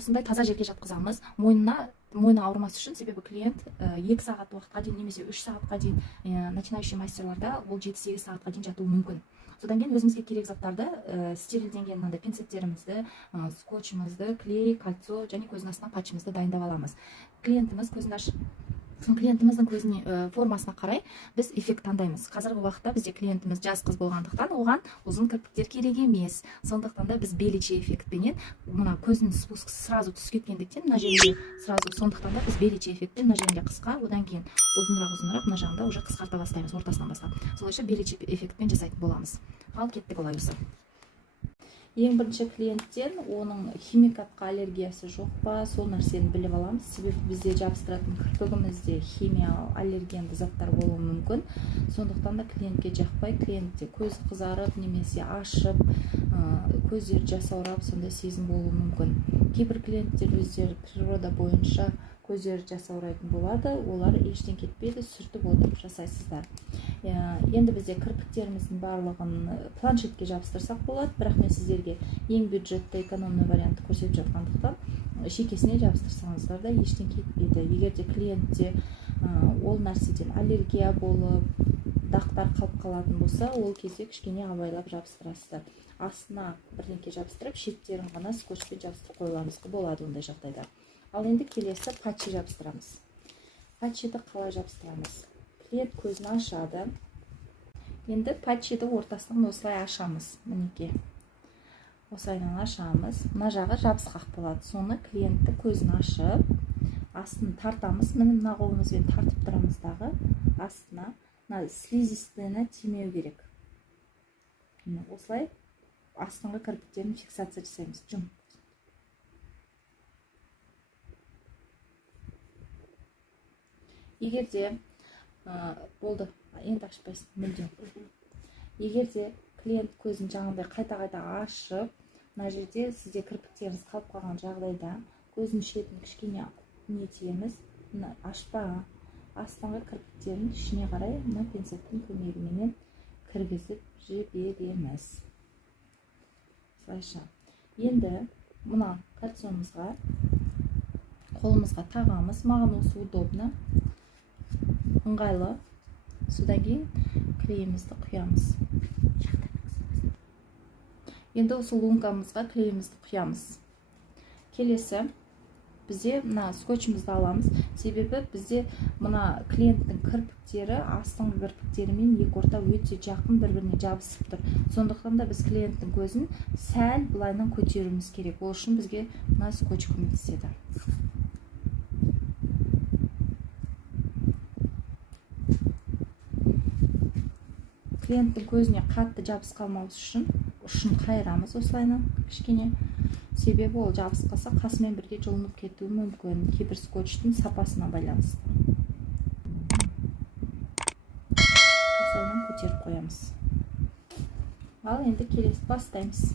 осындай таза жерге жатқызамыз. Мойны ауырмас үшін, себебі клиент 2 сағат уақытқа дейін немесе 3 сағатқа дейін, начинающий мастерларда ол 7-8 сағатқа дейін жатуы мүмкін. Содан кейін өзімізге керек заттарды, стерилденген мынандай пинцеттерімізді, скотчымызды, клей, кольцо және көздің астына патчымызды дайындап аламыз. Клиентіміздің көзіне формасына қарай біз эффект таңдаймыз. Қазіргі уақытта бізде клиентіміз жас қыз болғандықтан оған ұзын кірпіктер керек емес. Сондықтан да біз беличий эффектпенен, мына көзінің спуск сразу түсіп кеткендіктен мына жерге сразу, сондықтан да біз беличий эффектпен мына жерінде қысқа, одан кейін ұзынырақ мына жағында уже қысқарта бастаймыз, ортасынан бастап. Солайша беличий эффектпен жасайтын боламыз. Ал кеттік олай болса. Ең бірінші клиенттен оның химикатқа аллергиясы жоқ па, сол нәрсені біліп аламыз. Себебі бізде жабыстыратын кірпігімізде химия аллергенді заттар болуы мүмкін. Сондықтан да клиентке жақпай, клиентте көз қызарып немесе ашып, көздері жасаурап, сондай сезім болуы мүмкін. Кейбір клиенттер өздері природа бойынша көздері жасаурайтын болады, олар ештен кетпейді, сүртіп отырып жасайсыздар. Енді бізде кірпіктеріміздің барлығын планшетке жабыстырсақ болады, бірақ мен сіздерге ең бюджетті экономный вариантты көрсетіп жатқандықтан шекесіне жабыстырсаңыздар да ештен кетпейді. Егер де клиентте ол нәрседен аллергия болып, дақтар қалып қалатын болса, ол кезде кішкене абайлап жабыстырасыздар. Астына бірдеңке жабыстырып, шеттерін ғана скотчпен жабыстырып қойылаңыз болады ондай жағдайда. Ал енді келесі патчи жабыстырамыз. Патчиді қалай жабыстырамыз? Клиент көзін ашады. Енді патчиді ортасынан осылай ашамыз. Мінеке. Осылайынан ашамыз. Мына жағы жабысқақ болады. Соны клиентті көзін ашып, астын тартамыз. Мына қолымызбен тартып тұрамыз дағы. Астына слизистыйына тимеу керек. Осылай астыңғы кірпіктерін фиксация жасаймыз. Егерде болды, енді ашпайсың, мүлдем. Егерде клиент көзін жаңағыдай қайта-қайта ашып, мына жерде сізде кірпіктеріңіз қалып қалған жағдайда көздің шетін кішкене нетеміз, ашпа, астыңғы кірпіктерін ішіне қарай мына пинцеттің көмегімен кіргізіп жібереміз. Осылайша. Енді мына кольцомызға қолымызға тағамыз, маған осы удобно, ыңғайлы. Содан кейін клейімізді құямыз. Енді осы лункамызға клейімізді құямыз. Келесі бізде мына скотчымызды аламыз. Себебі бізде мына клиенттің кірпіктері астыңғы кірпіктерімен екі орта өте жақын бір-біріне жабысып тұр. Сондықтан да біз клиенттің көзін сәл былайынан көтеруіміз керек. Ол үшін бізге мына скотч көмектеседі. Клиенттің көзіне қатты жабыс қалмауыз үшін ұшын қайырамыз осылайынан кішкене. Себебі ол жабыс қалса қасымен бірге жұлынып кетуі мүмкін. Кейбір скотчтың сапасына байланысты. Осылайынан көтеріп қоямыз. Ал енді келесі бастаймыз.